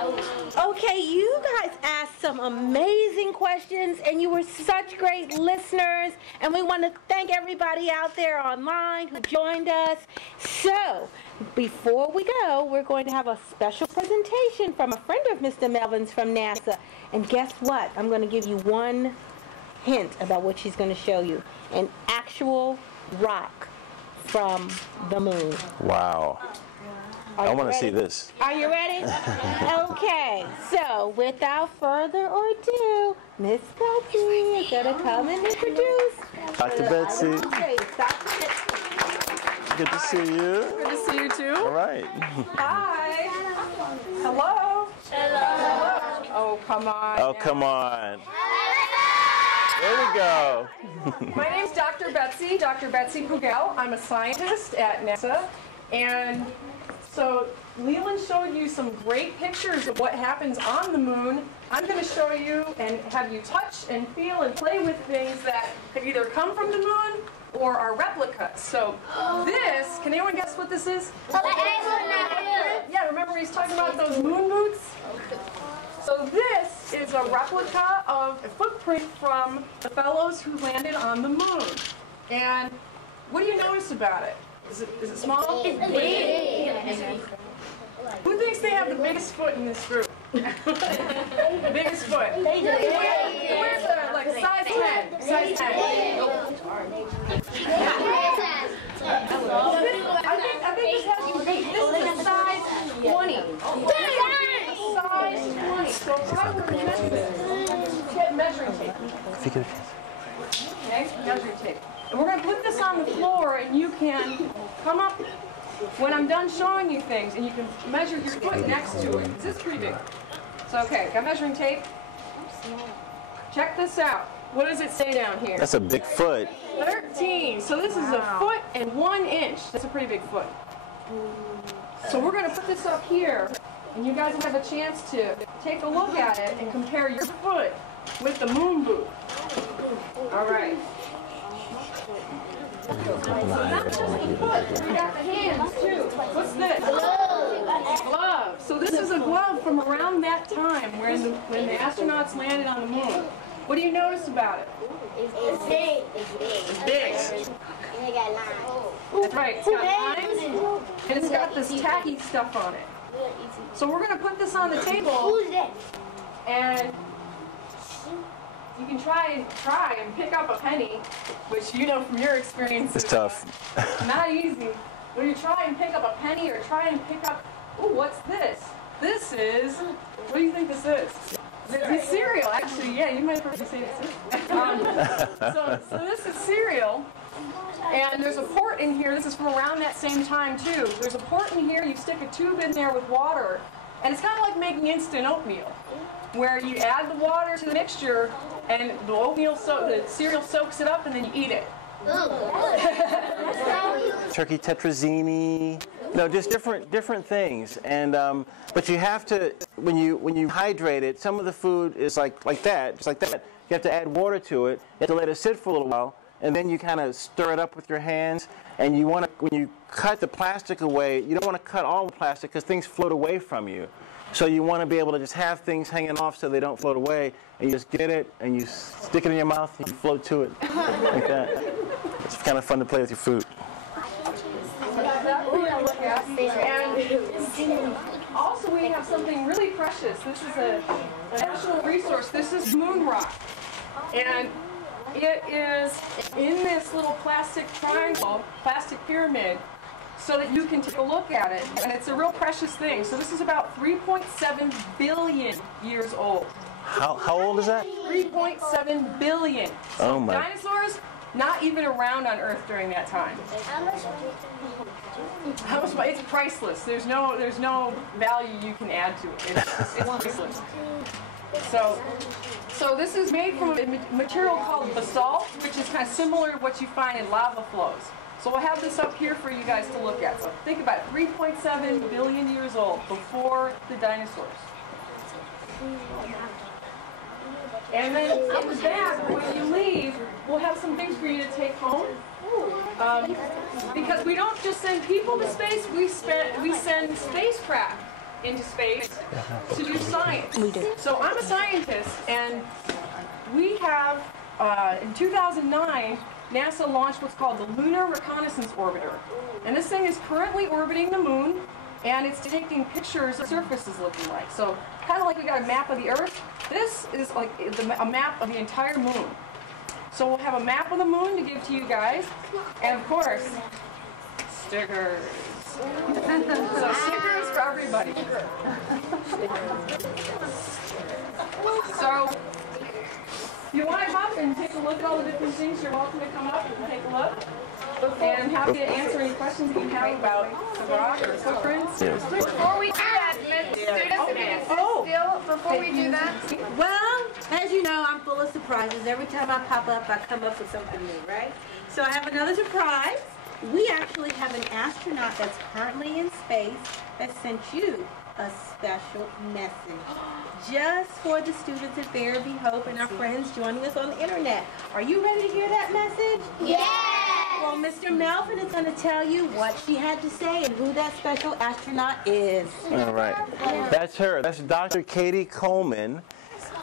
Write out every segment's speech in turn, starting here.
Okay, you guys asked some amazing questions, and you were such great listeners, and we want to thank everybody out there online who joined us. So, before we go, we're going to have a special presentation from a friend of Mr. Melvin's from NASA. And guess what? I'm going to give you one hint about what she's going to show you. An actual rock from the moon. Wow. I want to see this. Are you ready? Okay, so without further ado, Miss Betsy is going to come and introduce Dr. Betsy. Good to see you. Good to see you too. All right. Hi. Hello. Hello. Oh, come on. Oh, come on. There we go. My name's Dr. Betsy Pugel. I'm a scientist at NASA, and so Leland showed you some great pictures of what happens on the moon. I'm going to show you and have you touch and feel and play with things that have either come from the moon or are replicas. So this, can anyone guess what this is? Yeah, remember he's talking about those moon boots? So this is a replica of a footprint from the fellows who landed on the moon. And what do you notice about it? Is it small? It's big. Who thinks they have the biggest foot in this group? The biggest foot. Where's the, like, size 10? Size 10. I think this has to be, this is a size 20. Size 20. So if I were to measure this, get measuring tape. Okay, measuring tape. And we're going to put this on the floor, and you can come up when I'm done showing you things, and you can measure your foot next to it. This is pretty big. So, okay, got measuring tape. Check this out. What does it say down here? That's a big foot. 13. So this is a foot and 1 inch. That's a pretty big foot. So we're going to put this up here, and you guys have a chance to take a look at it and compare your foot with the moon boot. All right. So not just the foot, we got the hands too. What's this? Glove. So this is a glove from around that time when the astronauts landed on the moon. What do you notice about it? It's big. It's big. And it got lines. That's right. It's got lines, and it's got this tacky stuff on it. So we're going to put this on the table, Who's that? and you can try and pick up a penny, which you know from your experience It's is tough. not easy. When you try and pick up a penny or try and pick up, oh, what's this? This is, what do you think this is? It's cereal, actually. Yeah, you might have heard me say this. So this is cereal, and there's a port in here. This is from around that same time too. There's a port in here. You stick a tube in there with water, and it's kind of like making instant oatmeal, where you add the water to the mixture, and the oatmeal, the cereal soaks it up, and then you eat it. Turkey tetrazzini. No, just different things. And but you have to, when you hydrate it, some of the food is like that, just like that. You have to add water to it. You have to let it sit for a little while, and then you kind of stir it up with your hands. And you want to, when you cut the plastic away, you don't want to cut all the plastic because things float away from you. So you want to be able to just have things hanging off so they don't float away, and you just get it and you stick it in your mouth and you float to it like that. It's kind of fun to play with your food. And also we have something really precious. This is a national resource. This is moon rock. And it is in this little plastic triangle, plastic pyramid, so that you can take a look at it. And it's a real precious thing. So this is about 3.7 billion years old. How old is that? 3.7 billion. So Oh my. dinosaurs, not even around on Earth during that time. How much? It's priceless. There's no value you can add to it. It's priceless. So this is made from a material called basalt, which is kind of similar to what you find in lava flows. So we'll have this up here for you guys to look at. So think about it, 3.7 billion years old, before the dinosaurs. And then in the back, when you leave, we'll have some things for you to take home. Because we don't just send people to space, we send spacecraft into space to do science. We do. So I'm a scientist, and we have, in 2009, NASA launched what's called the Lunar Reconnaissance Orbiter. And this thing is currently orbiting the moon, and it's taking pictures of the surface is looking like. So kind of like we got a map of the Earth, this is like a map of the entire moon. So we'll have a map of the moon to give to you guys, and of course, stickers. So stickers for everybody. So if you want to come and take a look at all the different things, you're welcome to come up and take a look. And happy to answer any questions that you have about the rock or the footprints. Before we do that, students, still, before we do that, Well, as you know, I'm full of surprises. Every time I pop up, I come up with something new, right? So I have another surprise. We actually have an astronaut that's currently in space that sent you a special message just for the students at Ferebee-Hope and our friends joining us on the internet. Are you ready to hear that message? Yes! Well, Mr. Melvin is going to tell you what she had to say and who that special astronaut is. All right. That's her. That's Dr. Katie Coleman.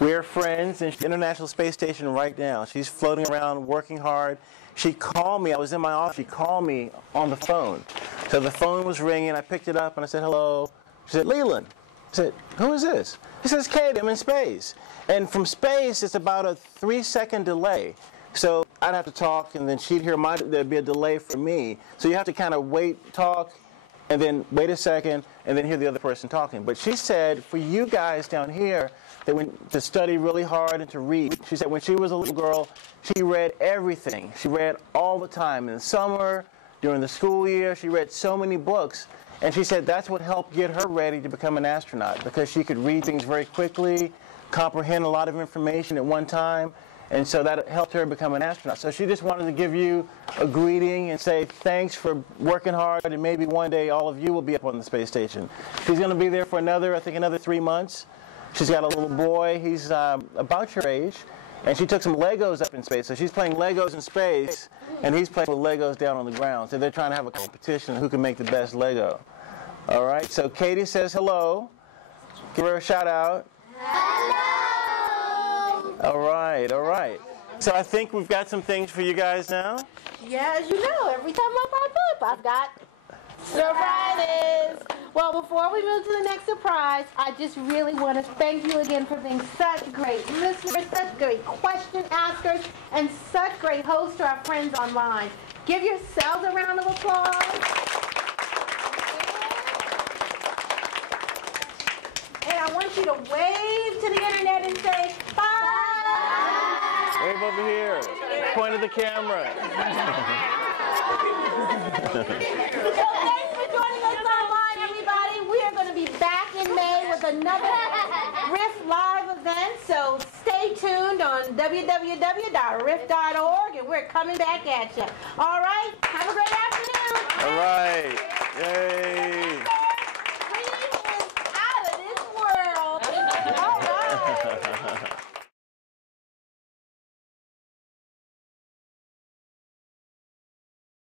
We're friends, and she's at the International Space Station right now. She's floating around, working hard. She called me. I was in my office. She called me on the phone. So the phone was ringing. I picked it up, and I said, hello. She said, Leland. I said, who is this? He says, Katie, I'm in space. And from space, it's about a 3-second delay. So I'd have to talk, and then she'd hear there'd be a delay for me. So you have to kind of wait, talk, and then wait a second, and then hear the other person talking. But she said, for you guys down here, to study really hard and to read. She said when she was a little girl, she read everything. She read all the time. In the summer, during the school year, she read so many books. And she said that's what helped get her ready to become an astronaut, because she could read things very quickly, comprehend a lot of information at one time, and so that helped her become an astronaut. So she just wanted to give you a greeting and say thanks for working hard, and maybe one day all of you will be up on the space station. She's going to be there for I think another 3 months. She's got a little boy. He's about your age, and she took some Legos up in space. So she's playing Legos in space, and he's playing with Legos down on the ground. So they're trying to have a competition who can make the best Lego. All right, so Katie says hello. Give her a shout out. Hello! All right, all right. So I think we've got some things for you guys now. Yeah, as you know, every time I pop up, I've got surprises. Well, before we move to the next surprise, I just really want to thank you again for being such great listeners, such great question askers, and such great hosts to our friends online. Give yourselves a round of applause. And I want you to wave to the internet and say, bye. Wave over here. Point at the camera. So thanks for joining us online, everybody. We are going to be back in May with another RIF live event. So stay tuned on www.rif.org, and we're coming back at you. All right. Have a great afternoon. All right. Yay.